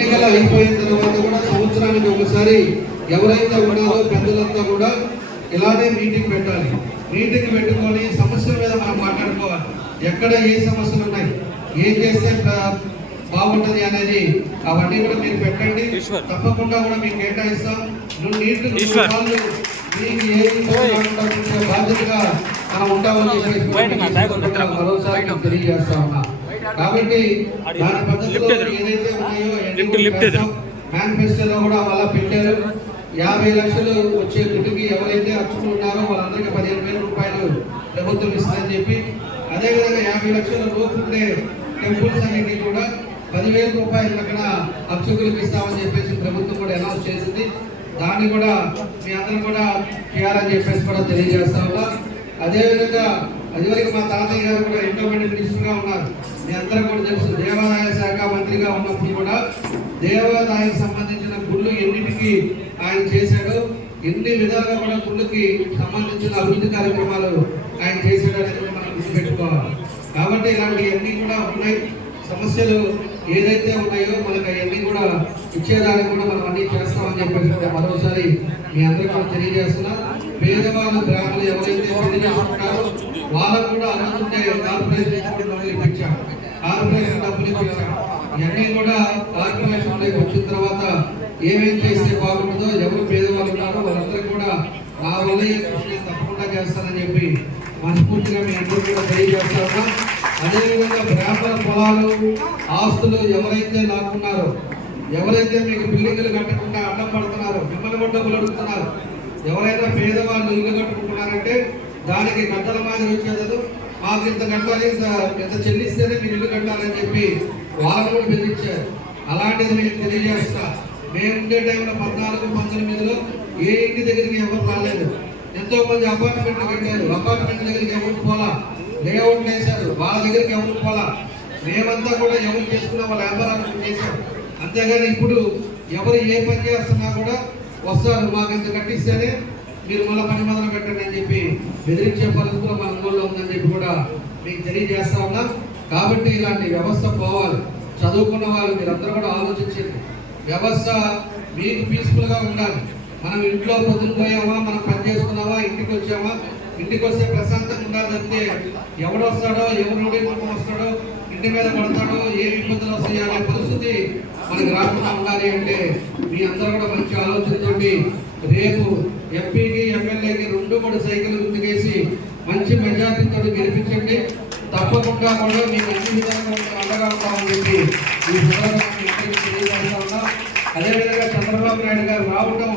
ఎన్నికలు అయిపోయిన తర్వాత కూడా సంవత్సరానికి ఒకసారి ఎవరైతే ఉన్నారో పెద్దలంతా కూడా ఇలానే మీటింగ్ పెట్టాలి. మీటింగ్ పెట్టుకొని సమస్యల మీద మనం మాట్లాడుకోవాలి. ఎక్కడ ఏ సమస్యలు ఉన్నాయి, ఏం చేస్తే బాగుంటది అనేది అవన్నీ కూడా మీరు పెట్టండి. తప్పకుండా కూడా మీకు కేటాయిస్తాం. మీకు ఏ బాధ్యతగా మనం ఉంటామని చెప్పేసి మరోసారి తెలియజేస్తా ఉన్నా. కాబట్టి దాని పద్ధతిలో ఏదైతే ఉన్నాయో మేనిఫెస్టోలో కూడా వాళ్ళ పెట్టారు. 50 లక్షలు వచ్చే దుడ్డుకి ఎవరైతే అర్చకులు ఉన్నారో వాళ్ళందరికీ 15,000 రూపాయలు ప్రభుత్వం ఇస్తుందని చెప్పి, అదేవిధంగా 50 లక్షల లోపు ఉండే టెంపుల్స్ అన్నింటినీ కూడా 10,000 రూపాయల లెక్కన అర్చకులకు ఇస్తామని చెప్పేసి ప్రభుత్వం కూడా అనౌన్స్ చేసింది. దాన్ని కూడా మీ అందరూ కూడా చేయాలని చెప్పేసి కూడా తెలియజేస్తా ఉన్నా. అదేవిధంగా అదివరకు మా తాతయ్య గారు కూడా ఎండోమెంట్ మినిస్టర్గా ఉన్నారు. మీ అందరూ కూడా తెలుసు. దేవాదాయ శాఖ మంత్రిగా ఉన్నప్పుడు కూడా దేవాదాయానికి సంబంధించిన గుళ్ళు ఎన్నిటికీ ఆయన చేశాడు. ఎన్ని విధాలుగా కూడా గుళ్ళకి సంబంధించిన అభివృద్ధి కార్యక్రమాలు ఆయన చేశాడు అనేది మనం గుర్తుపెట్టుకోవాలి. కాబట్టి ఇలాంటివన్నీ కూడా ఉన్నాయి. సమస్యలు ఏదైతే ఉన్నాయో మనకు అవన్నీ కూడా ఇచ్చేదానికి కూడా మనం అన్ని చేస్తామని చెప్పేసి మరోసారి మీ అందరికీ కూడా తెలియజేస్తున్నా. పేదవాళ్ళు గ్రామాలు ఎవరైతే తెలియజేస్తున్నారో వాళ్ళకు కూడా అనుకుంటే కార్పొరేషన్ ఇప్పించాం, కార్పొరేషన్ డబ్బులు ఇప్పించాం. ఇవన్నీ కూడా కార్పొరేషన్లోకి వచ్చిన తర్వాత ఏమేం చేస్తే బాగుంటుందో, ఎవరు పేదవాళ్ళు ఉన్నారో వాళ్ళందరూ కూడా నా వల్ల తప్పకుండా చేస్తానని చెప్పి మనస్ఫూర్తిగా మీ అందరూ కూడా తెలియజేస్తా ఉన్నా. అదేవిధంగా బ్రాహ్మణ పొలాలు ఆస్తులు ఎవరైతే లాక్కున్నారో, ఎవరైతే మీకు బిల్డింగ్లు కట్టకుండా అడ్డం పడుతున్నారో, మిమ్మల్ని కూడా డబ్బులు అడుగుతున్నారు. ఎవరైనా పేదవాళ్ళు ఇల్లు కట్టుకుంటున్నారంటే దానికి గంటల మాదిరి వచ్చేది, మాకు ఇంత కట్టాలి, ఇంత చెల్లిస్తేనే మీరు ఇల్లు కట్టాలని చెప్పి వాళ్ళు కూడా బెదిరించారు. అలాంటిది మేము తెలియజేస్తా. మేము ఉండే టైంలో 14-19లో ఏ ఇంటి దగ్గరికి ఎవరు రాలేదు. ఎంతో మంది అపార్ట్మెంట్లు కట్టారు. అపార్ట్మెంట్ దగ్గరికి ఎవరు పోలా, లేఅవుట్ వేశారు, వాళ్ళ దగ్గరికి ఎవరు పోలా. మేమంతా కూడా ఎవరు చేసుకున్నా వాళ్ళ వ్యాపారాలు చేశారు. అంతేగాని ఇప్పుడు ఎవరు ఏ పని చేస్తున్నా కూడా వస్తారు, మాకు ఇంత కట్టిస్తేనే మీరు మళ్ళీ పని మొదలు పెట్టండి అని చెప్పి బెదిరించే పరిస్థితుల్లో మన ఊళ్ళో ఉందని చెప్పి కూడా మీకు తెలియజేస్తా ఉన్నాం. కాబట్టి ఇలాంటి వ్యవస్థ పోవాలి. చదువుకున్న వాళ్ళు మీరందరూ కూడా ఆలోచించండి. వ్యవస్థ మీకు పీస్ఫుల్గా ఉండాలి. మనం ఇంట్లో పొద్దున పోయామా, మనం పని చేసుకున్నామా, ఇంటికి వచ్చామా, ఇంటికి వస్తే ప్రశాంతంగా ఉండాలంటే ఎవడు వస్తాడో, ఎవరు వస్తాడో, ఇంటి మీద పడతాడో, ఏ ఇబ్బందులు వస్తాయో అనే పరిస్థితి మనకు రాకుండా ఉండాలి అంటే మీ అందరూ కూడా మంచి ఆలోచనతోటి రేపు ఎంపీకి ఎమ్మెల్యేకి 2-3 సైకిల్ గుర్తుకేసి మంచి మెజార్టీతో గెలిపించండి. తప్పకుండా కూడా మీకు అన్ని విధాలుగా అండగా ఉంటామని చెప్పి ఈ తెలియజేస్తా ఉన్నా. అదేవిధంగా చంద్రబాబు నాయుడు గారు రావడం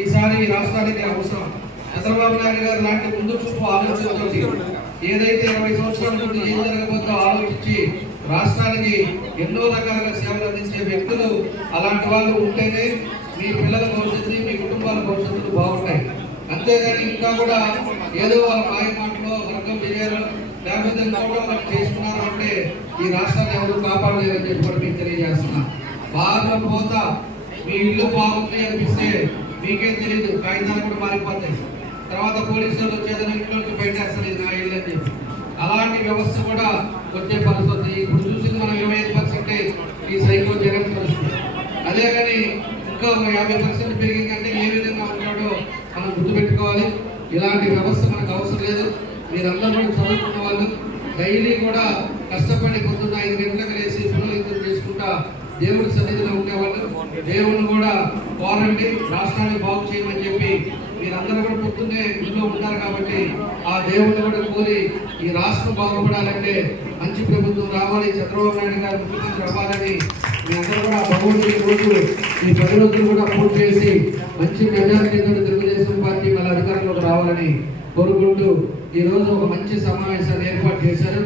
ఈసారి రాష్ట్రానికి అవసరం. చంద్రబాబు నాయుడు గారు లాంటి ముందు చూపు ఆలోచించి ఏదైతే 20 సంవత్సరాల నుండి ఏం జరగబోతో ఆలోచించి రాష్ట్రానికి ఎన్నో రకాలుగా సేవలు అందించే వ్యక్తులు అలాంటి వాళ్ళు ఉంటేనే మీ పిల్లల భవిష్యత్తు, మీ కుటుంబాల భవిష్యత్తులు బాగుంటాయి. అంతేగాని ఇంకా కూడా ఏదో వాళ్ళ మాయ మాటలో వర్గం విజయాలు లేకపోతే వాళ్ళు చేసుకున్నారు అంటే ఈ రాష్ట్రాన్ని ఎవరు కాపాడలేరని చెప్పి కూడా మీకు తెలియజేస్తున్నా. బాగా పోతా మీ ఇల్లు బాగుంది అనిపిస్తే మీకేం తెలియదు, కాగితాలు కూడా మారిపోతాయి. తర్వాత పోలీసులు వచ్చేదని ఇంట్లోకి బయటేస్తారు, ఇది నా ఇల్లు అని చెప్పి. అలాంటి వ్యవస్థ కూడా వచ్చే పరిస్థితి ఇప్పుడు చూసింది. మనం 25% ఈ సైకో జగన్ పరిస్థితి. అదే కానీ ఇంకా 50% పెరిగిందంటే ఏ విధంగా ఉంటాడో మనం గుర్తుపెట్టుకోవాలి. ఇలాంటి వ్యవస్థ మనకు అవసరం లేదు. మీరందరూ కూడా చదువుకున్న వాళ్ళు డైలీ కూడా కష్టపడి పొద్దున్న 5 గంటలకు లేసి పురోహితులు చేసుకుంటా దేవుడి సన్నిధిలో ఉండేవాళ్ళు. దేవుడిని కూడా కోరండి, రాష్ట్రాన్ని బాగు చేయమని చెప్పి మీరందరూ కూడా పొద్దున్నే ఇంట్లో ఉన్నారు. కాబట్టి ఆ దేవుడిని కూడా కోరి ఈ రాష్ట్రం బాగుపడాలంటే మంచి ప్రభుత్వం రావాలి, చంద్రబాబు నాయుడు గారు ముఖ్యమంత్రి అవ్వాలని మీ అందరూ కూడా భగవంతుడి రోజు ఈ 10 రోజులు కూడా పూర్తి చేసి మంచి మెజారిటీతో తెలుగుదేశం పార్టీ మళ్ళీ అధికారంలోకి రావాలని కోరుకుంటూ ఈ రోజు ఒక మంచి సమావేశాన్ని ఏర్పాటు చేశారు.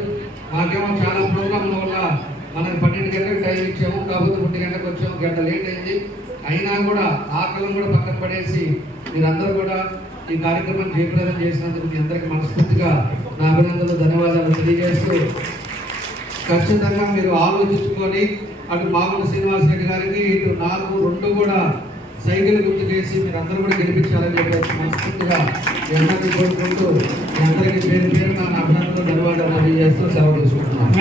మాకేమో చాలా ప్రోగ్రాంల వల్ల మనం 12 గంటలకు టైం ఇచ్చాము, కాబట్టి 1 గంటకు వచ్చాము, గంట లేట్ అయింది. అయినా కూడా ఆకలిని కూడా పక్కన పడేసి మీరందరూ కూడా ఈ కార్యక్రమం జయప్రదం చేసినందుకు మీ అందరికీ మనస్ఫూర్తిగా నా అభినందనలు, ధన్యవాదాలు తెలియజేస్తూ ఖచ్చితంగా మీరు ఆలోచించుకొని అటు మామూలు శ్రీనివాసరెడ్డి గారికి ఇటు నాకు 2 కూడా సైకిల్ గుర్తు చేసి మీరు అందరూ కూడా గెలిపించాలని చెప్పేసి మనస్ఫూర్తిగా మీ అందరికీ కోరుకుంటూ మీ అందరికీ పేరు పేరు నా అభినందనలు, ధన్యవాదాలు తెలియజేస్తూ సెలవు తీసుకుంటున్నాను.